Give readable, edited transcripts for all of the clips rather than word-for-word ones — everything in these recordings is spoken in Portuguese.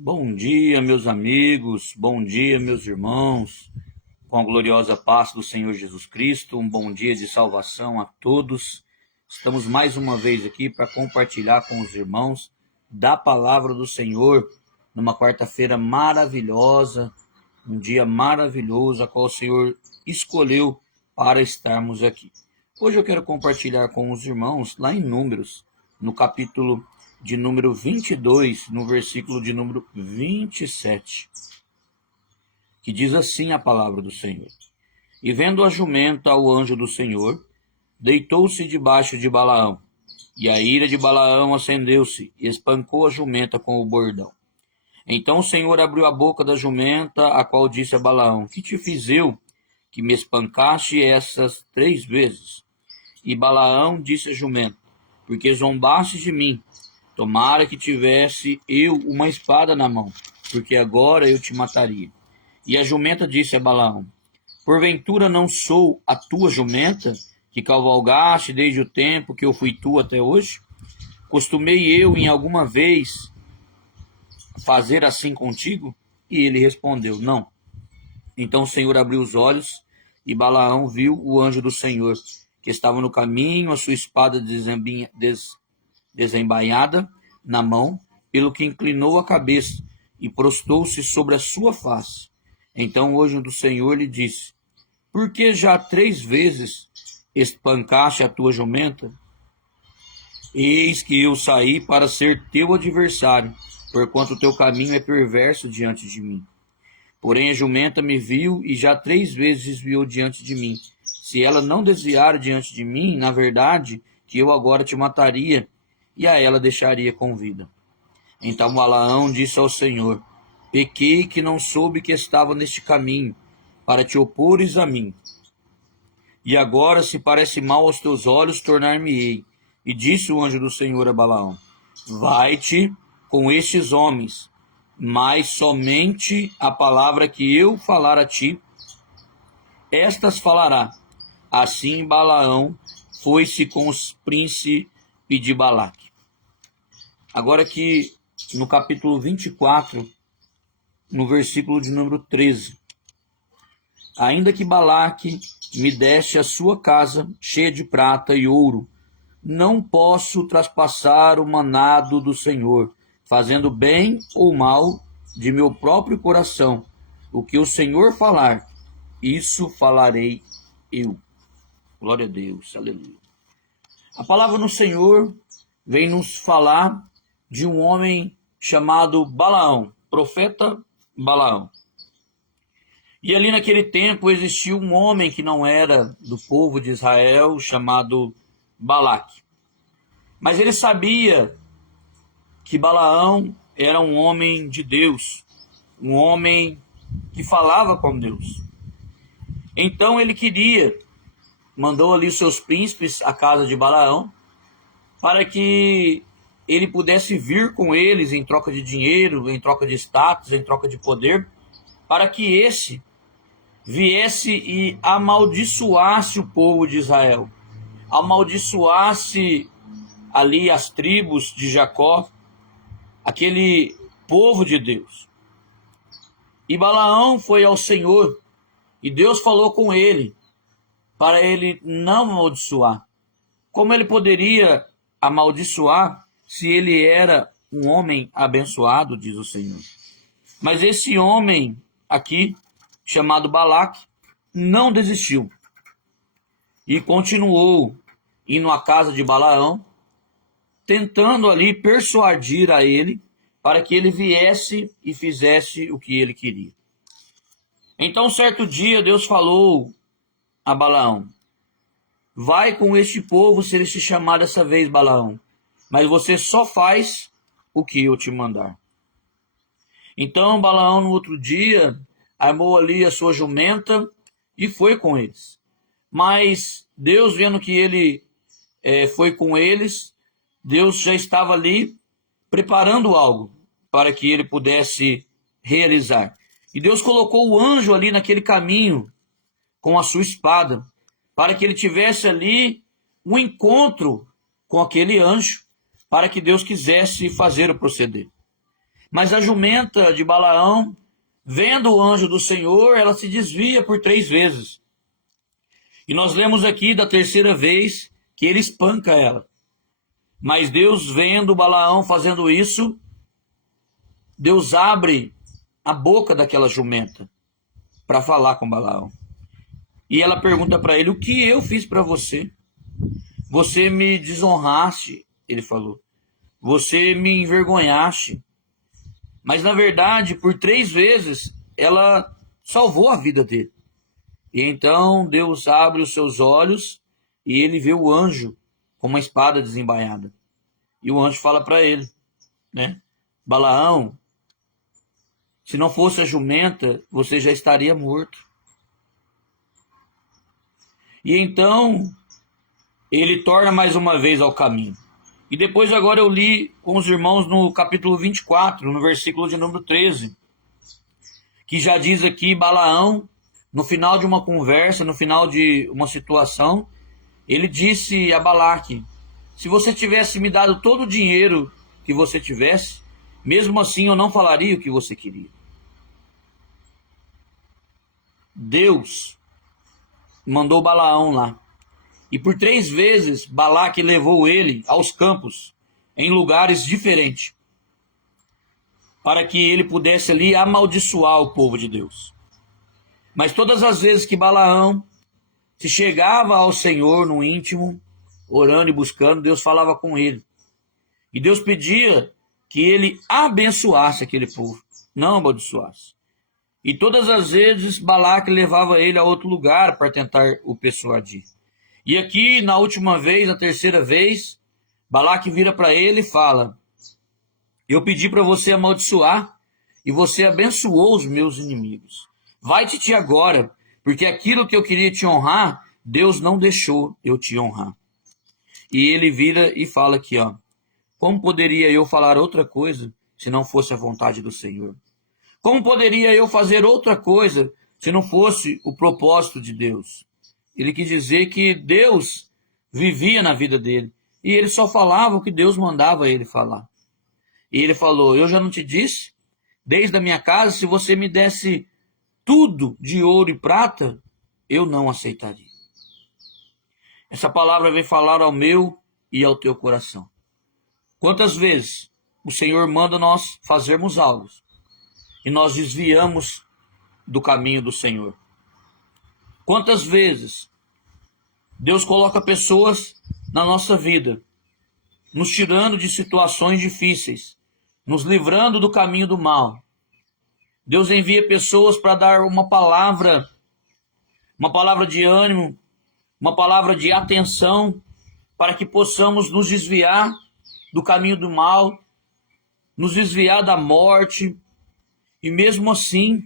Bom dia, meus amigos, bom dia, meus irmãos, com a gloriosa paz do Senhor Jesus Cristo, um bom dia de salvação a todos. Estamos mais uma vez aqui para compartilhar com os irmãos da palavra do Senhor, numa quarta-feira maravilhosa, um dia maravilhoso, a qual o Senhor escolheu para estarmos aqui. Hoje eu quero compartilhar com os irmãos, lá em Números, no capítulo de número 22, no versículo de número 27, que diz assim a palavra do Senhor: E vendo a jumenta ao anjo do Senhor, deitou-se debaixo de Balaão, e a ira de Balaão acendeu-se, e espancou a jumenta com o bordão. Então o Senhor abriu a boca da jumenta, a qual disse a Balaão: Que te fiz eu, que me espancaste essas 3 vezes? E Balaão disse à jumenta: Porque zombaste de mim. Tomara que tivesse eu uma espada na mão, porque agora eu te mataria. E a jumenta disse a Balaão: Porventura não sou a tua jumenta, que cavalgaste desde o tempo que eu fui tu até hoje? Costumei eu em alguma vez fazer assim contigo? E ele respondeu: Não. Então o Senhor abriu os olhos, e Balaão viu o anjo do Senhor, que estava no caminho, a sua espada desembainhada na mão, pelo que inclinou a cabeça e prostou-se sobre a sua face. Então o anjo do Senhor lhe disse: Por que já 3 vezes espancaste a tua jumenta? Eis que eu saí para ser teu adversário, porquanto o teu caminho é perverso diante de mim. Porém a jumenta me viu e já 3 vezes desviou diante de mim. Se ela não desviar diante de mim, na verdade, que eu agora te mataria, e a ela deixaria com vida. Então Balaão disse ao Senhor: Pequei que não soube que estava neste caminho, para te opores a mim. E agora, se parece mal aos teus olhos, tornar-me-ei. E disse o anjo do Senhor a Balaão: Vai-te com estes homens, mas somente a palavra que eu falar a ti, estas falará. Assim Balaão foi-se com os príncipes de Balaque. Agora aqui no capítulo 24, no versículo de número 13. Ainda que Balaque me deste a sua casa cheia de prata e ouro, não posso traspassar o manado do Senhor, fazendo bem ou mal de meu próprio coração. O que o Senhor falar, isso falarei eu. Glória a Deus, aleluia. A palavra do Senhor vem nos falar de um homem chamado Balaão, profeta Balaão. E ali naquele tempo existia um homem que não era do povo de Israel, chamado Balaque. Mas ele sabia que Balaão era um homem de Deus, um homem que falava com Deus. Então ele mandou ali os seus príncipes à casa de Balaão, para que ele pudesse vir com eles em troca de dinheiro, em troca de status, em troca de poder, para que esse viesse e amaldiçoasse o povo de Israel, amaldiçoasse ali as tribos de Jacó, aquele povo de Deus. E Balaão foi ao Senhor, e Deus falou com ele, para ele não amaldiçoar. Como ele poderia amaldiçoar se ele era um homem abençoado, diz o Senhor. Mas esse homem aqui, chamado Balaque, não desistiu e continuou indo à casa de Balaão, tentando ali persuadir a ele para que ele viesse e fizesse o que ele queria. Então, certo dia, Deus falou a Balaão: Vai com este povo se ele se chamar dessa vez Balaão, mas você só faz o que eu te mandar. Então Balaão no outro dia armou ali a sua jumenta e foi com eles. Mas Deus, vendo que ele foi com eles, Deus já estava ali preparando algo para que ele pudesse realizar. E Deus colocou o anjo ali naquele caminho com a sua espada, para que ele tivesse ali um encontro com aquele anjo, para que Deus quisesse fazer o proceder. Mas a jumenta de Balaão, vendo o anjo do Senhor, ela se desvia por 3 vezes. E nós lemos aqui da terceira vez que ele espanca ela. Mas Deus, vendo Balaão fazendo isso, Deus abre a boca daquela jumenta para falar com Balaão. E ela pergunta para ele: o que eu fiz para você? Você me desonraste, ele falou. Você me envergonhaste. Mas na verdade, por 3 vezes, ela salvou a vida dele. E então Deus abre os seus olhos e ele vê o anjo com uma espada desembainhada. E o anjo fala para ele, né? Balaão, se não fosse a jumenta, você já estaria morto. E então ele torna mais uma vez ao caminho. E depois agora eu li com os irmãos no capítulo 24, no versículo de número 13, que já diz aqui Balaão, no final de uma conversa, no final de uma situação, ele disse a Balaque: se você tivesse me dado todo o dinheiro que você tivesse, mesmo assim eu não falaria o que você queria. Deus mandou Balaão lá. E por 3 vezes Balaque levou ele aos campos, em lugares diferentes, para que ele pudesse ali amaldiçoar o povo de Deus. Mas todas as vezes que Balaão se chegava ao Senhor no íntimo, orando e buscando, Deus falava com ele. E Deus pedia que ele abençoasse aquele povo, não amaldiçoasse. E todas as vezes Balaque levava ele a outro lugar para tentar o persuadir. E aqui, na última vez, a terceira vez, Balaque vira para ele e fala: eu pedi para você amaldiçoar e você abençoou os meus inimigos. Vai-te de agora, porque aquilo que eu queria te honrar, Deus não deixou eu te honrar. E ele vira e fala aqui, ó: como poderia eu falar outra coisa se não fosse a vontade do Senhor? Como poderia eu fazer outra coisa se não fosse o propósito de Deus? Ele quis dizer que Deus vivia na vida dele e ele só falava o que Deus mandava ele falar. E ele falou: eu já não te disse? Desde a minha casa, se você me desse tudo de ouro e prata, eu não aceitaria. Essa palavra vem falar ao meu e ao teu coração. Quantas vezes o Senhor manda nós fazermos algo e nós desviamos do caminho do Senhor? Quantas vezes Deus coloca pessoas na nossa vida, nos tirando de situações difíceis, nos livrando do caminho do mal. Deus envia pessoas para dar uma palavra de ânimo, uma palavra de atenção, para que possamos nos desviar do caminho do mal, nos desviar da morte. E mesmo assim,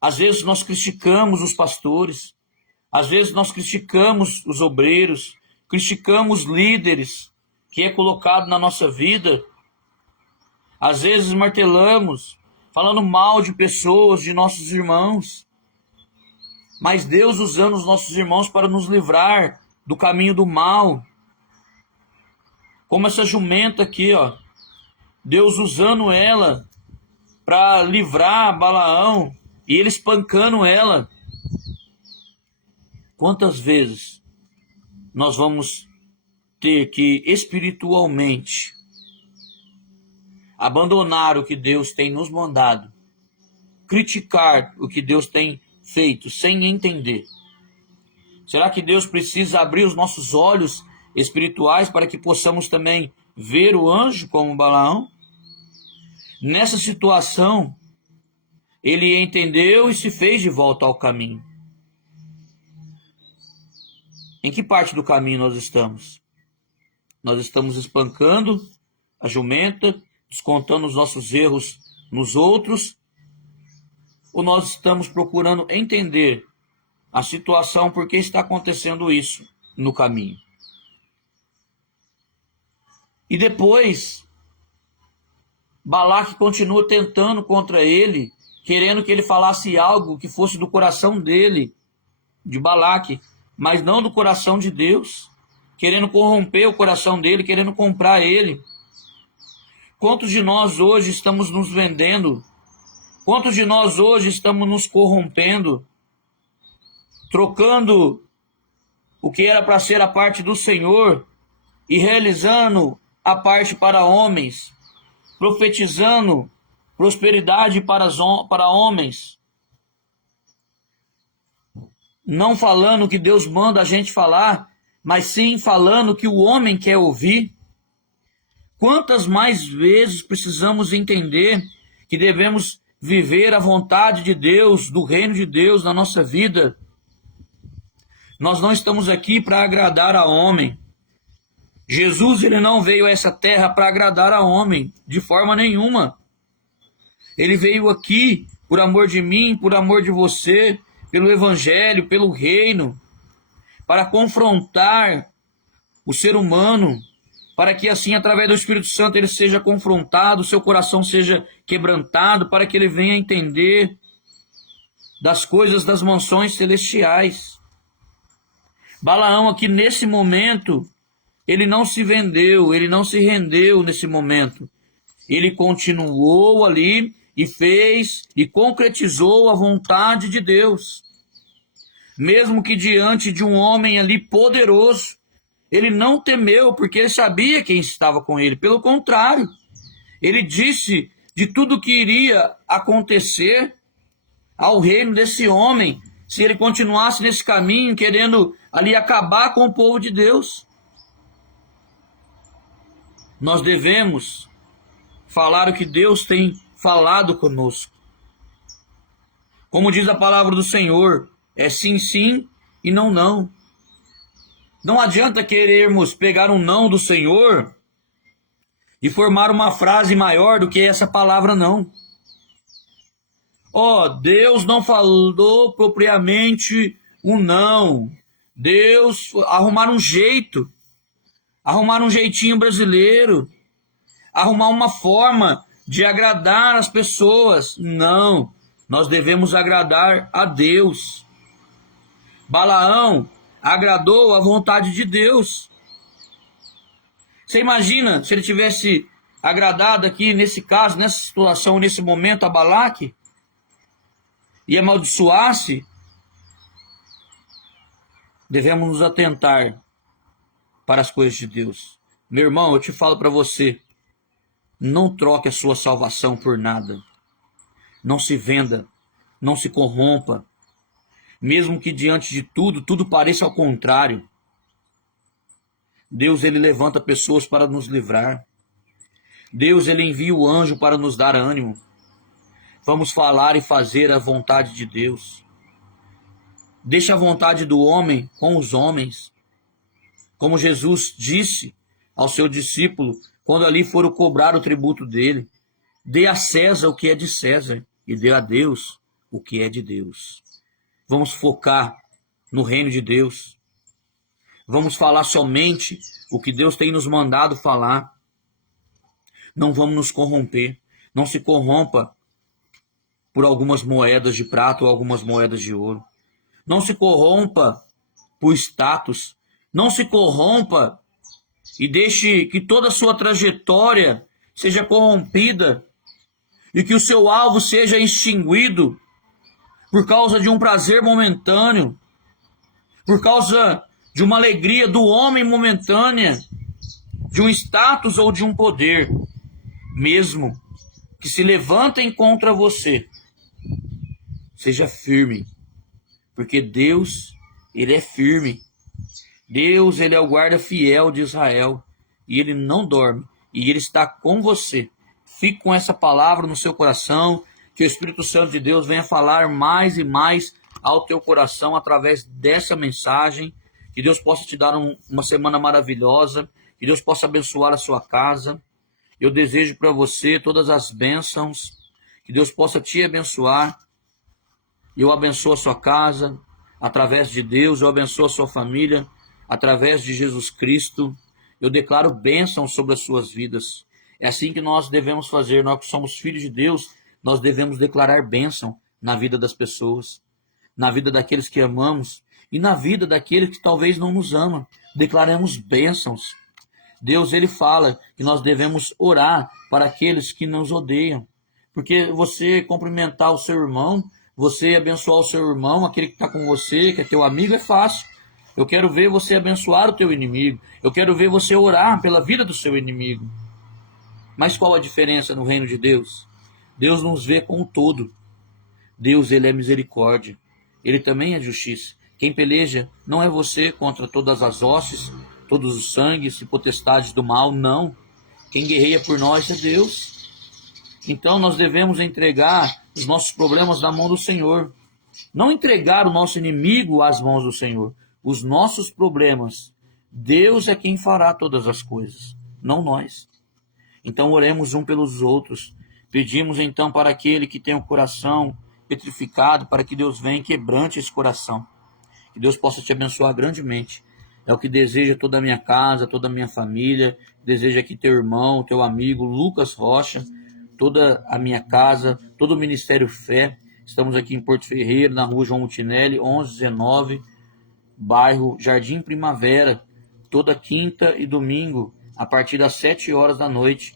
às vezes nós criticamos os pastores, às vezes nós criticamos os obreiros, criticamos líderes que é colocado na nossa vida. Às vezes martelamos, falando mal de pessoas, de nossos irmãos. Mas Deus usando os nossos irmãos para nos livrar do caminho do mal. Como essa jumenta aqui, ó. Deus usando ela para livrar Balaão e ele espancando ela. Quantas vezes nós vamos ter que espiritualmente abandonar o que Deus tem nos mandado, criticar o que Deus tem feito sem entender? Será que Deus precisa abrir os nossos olhos espirituais para que possamos também ver o anjo como Balaão? Nessa situação, ele entendeu e se fez de volta ao caminho. Em que parte do caminho nós estamos? Nós estamos espancando a jumenta, descontando os nossos erros nos outros, ou nós estamos procurando entender a situação, por que está acontecendo isso no caminho? E depois, Balaque continua tentando contra ele, querendo que ele falasse algo que fosse do coração dele, de Balaque, mas não do coração de Deus, querendo corromper o coração dele, querendo comprar ele. Quantos de nós hoje estamos nos vendendo? Quantos de nós hoje estamos nos corrompendo? Trocando o que era para ser a parte do Senhor e realizando a parte para homens, profetizando prosperidade para homens, não falando o que Deus manda a gente falar, mas sim falando o que o homem quer ouvir. Quantas mais vezes precisamos entender que devemos viver a vontade de Deus, do reino de Deus na nossa vida? Nós não estamos aqui para agradar a homem. Jesus, ele não veio a essa terra para agradar a homem, de forma nenhuma. Ele veio aqui por amor de mim, por amor de você, pelo evangelho, pelo reino, para confrontar o ser humano, para que assim, através do Espírito Santo, ele seja confrontado, seu coração seja quebrantado, para que ele venha entender das coisas das mansões celestiais. Balaão aqui nesse momento, ele não se vendeu, ele não se rendeu nesse momento. Ele continuou ali e fez e concretizou a vontade de Deus. Mesmo que diante de um homem ali poderoso, ele não temeu, porque ele sabia quem estava com ele. Pelo contrário, ele disse de tudo que iria acontecer ao reino desse homem, se ele continuasse nesse caminho, querendo ali acabar com o povo de Deus. Nós devemos falar o que Deus tem falado conosco. Como diz a palavra do Senhor, é sim, sim e não, não. Não adianta querermos pegar um não do Senhor e formar uma frase maior do que essa palavra não. Deus não falou propriamente um não. Deus arrumar um jeito, arrumar um jeitinho brasileiro, arrumar uma forma de agradar as pessoas. Não, nós devemos agradar a Deus. Balaão agradou a vontade de Deus. Você imagina se ele tivesse agradado aqui, nesse caso, nessa situação, nesse momento, a Balaque, e amaldiçoasse? Devemos nos atentar para as coisas de Deus. Meu irmão, eu te falo para você, não troque a sua salvação por nada. Não se venda, não se corrompa. Mesmo que diante de tudo, tudo pareça ao contrário. Deus, ele levanta pessoas para nos livrar. Deus, ele envia o anjo para nos dar ânimo. Vamos falar e fazer a vontade de Deus. Deixa a vontade do homem com os homens. Como Jesus disse ao seu discípulo, quando ali foram cobrar o tributo dele: dê a César o que é de César e dê a Deus o que é de Deus. Vamos focar no reino de Deus. Vamos falar somente o que Deus tem nos mandado falar. Não vamos nos corromper. Não se corrompa por algumas moedas de prata ou algumas moedas de ouro. Não se corrompa por status. Não se corrompa e deixe que toda a sua trajetória seja corrompida e que o seu alvo seja extinguido por causa de um prazer momentâneo, por causa de uma alegria do homem momentânea, de um status ou de um poder, mesmo que se levantem contra você. Seja firme, porque Deus, ele é firme. Deus, ele é o guarda fiel de Israel e ele não dorme e ele está com você. Fique com essa palavra no seu coração, que o Espírito Santo de Deus venha falar mais e mais ao teu coração através dessa mensagem. Que Deus possa te dar uma semana maravilhosa, que Deus possa abençoar a sua casa. Eu desejo para você todas as bênçãos, que Deus possa te abençoar. Eu abençoo a sua casa através de Deus, eu abençoo a sua família através de Jesus Cristo. Eu declaro bênção sobre as suas vidas. É assim que nós devemos fazer. Nós que somos filhos de Deus, nós devemos declarar bênção na vida das pessoas, na vida daqueles que amamos e na vida daqueles que talvez não nos amam. Declaramos bênçãos. Deus, ele fala que nós devemos orar para aqueles que nos odeiam. Porque você cumprimentar o seu irmão, você abençoar o seu irmão, aquele que está com você, que é teu amigo, é fácil. Eu quero ver você abençoar o teu inimigo. Eu quero ver você orar pela vida do seu inimigo. Mas qual a diferença no reino de Deus? Deus nos vê com o todo. Deus, ele é misericórdia. Ele também é justiça. Quem peleja não é você contra todas as hostes, todos os sangues e potestades do mal, não. Quem guerreia por nós é Deus. Então nós devemos entregar os nossos problemas na mão do Senhor. Não entregar o nosso inimigo às mãos do Senhor. Os nossos problemas, Deus é quem fará todas as coisas, não nós. Então oremos um pelos outros. Pedimos então para aquele que tem o coração petrificado, para que Deus venha e quebrante esse coração. Que Deus possa te abençoar grandemente. É o que deseja toda a minha casa, toda a minha família. Deseja que teu irmão, teu amigo Lucas Rocha, toda a minha casa, todo o Ministério Fé. Estamos aqui em Porto Ferreiro, na rua João Mutinelli, 1119, bairro Jardim Primavera, toda quinta e domingo, a partir das 7 horas da noite.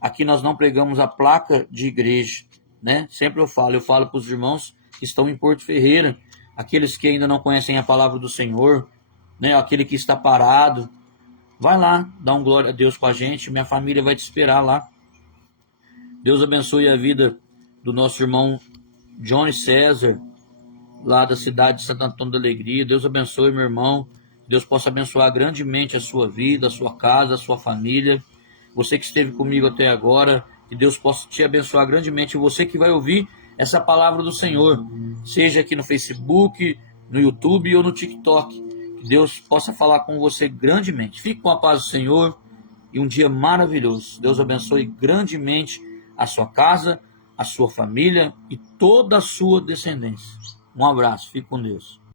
Aqui nós não pregamos a placa de igreja, né? Sempre eu falo para os irmãos que estão em Porto Ferreira, aqueles que ainda não conhecem a palavra do Senhor, né? Aquele que está parado, vai lá, dá um glória a Deus com a gente, minha família vai te esperar lá. Deus abençoe a vida do nosso irmão Johnny César, lá da cidade de Santo Antônio da Alegria. Deus abençoe, meu irmão. Deus possa abençoar grandemente a sua vida, a sua casa, a sua família. Você que esteve comigo até agora, que Deus possa te abençoar grandemente. Você que vai ouvir essa palavra do Senhor, seja aqui no Facebook, no YouTube ou no TikTok. Que Deus possa falar com você grandemente. Fique com a paz do Senhor e um dia maravilhoso. Deus abençoe grandemente a sua casa, a sua família e toda a sua descendência. Um abraço, fique com Deus.